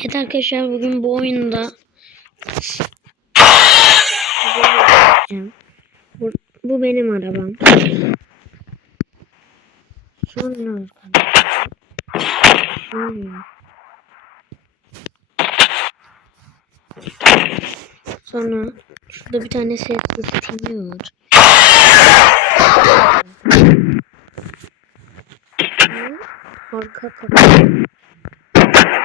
Evet arkadaşlar bugün bu oyunda bu, benim arabam. Sonra. Sonra şurada bir tane ses sistemi var. Arka kapı.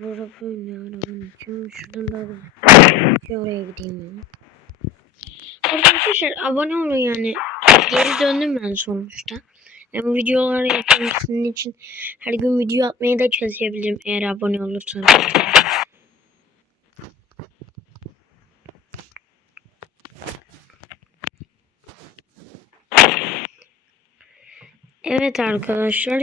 Burada böyle arabanın içi. Şuradan daha güzel. Bir oraya gideyim. Orada arkadaşlar abone olun yani. Geri döndüm ben sonuçta. Ben bu videoları yapıyorum sizin için. Her gün video atmaya da çalışabilirim eğer abone olursanız. Evet arkadaşlar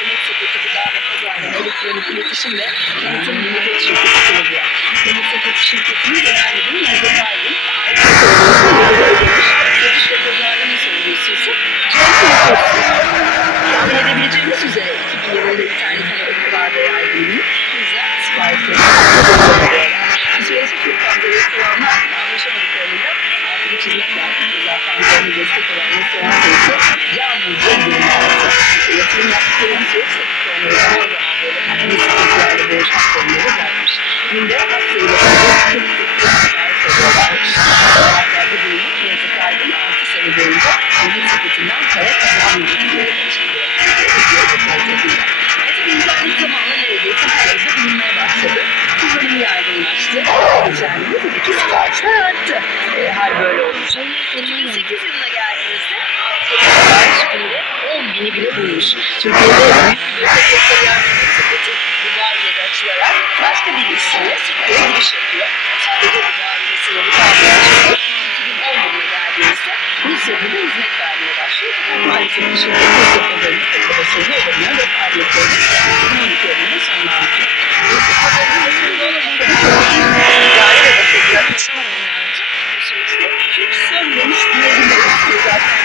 yemek sepeti gıda ve pazarlama elektronik iletişim ve tanıtım şirketi kuruluyor. Sepeti şirketinin genel müdürü Mehmet Aydın, satış ve boyunca onun süketinden para kazanmıyor. Artık internet böyle olunca. 2008 yılına geldiğimizde sipariş 10 bini bile bulmuş. Türkiye'de büyük bir gösteri yaptığı sepeti Dubai'de başka bir ülkeye sirkeye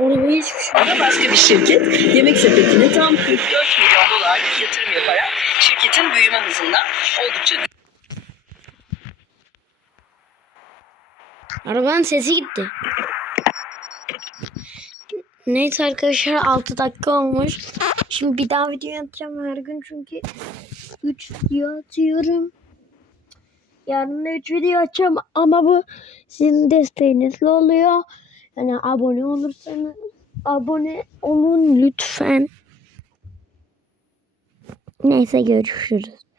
Orada hiçbir şey başka bir şirket yemek sepetine tam 44 milyon dolarlık yatırım yaparak şirketin büyüme hızından oldukça Arabanın sesi gitti. Neyse arkadaşlar 6 dakika olmuş. Şimdi bir daha video atacağım her gün çünkü 3 video atıyorum. Yarın da 3 video açacağım ama bu sizin desteğinizle oluyor. Yani abone olursanız abone olun lütfen. Neyse görüşürüz.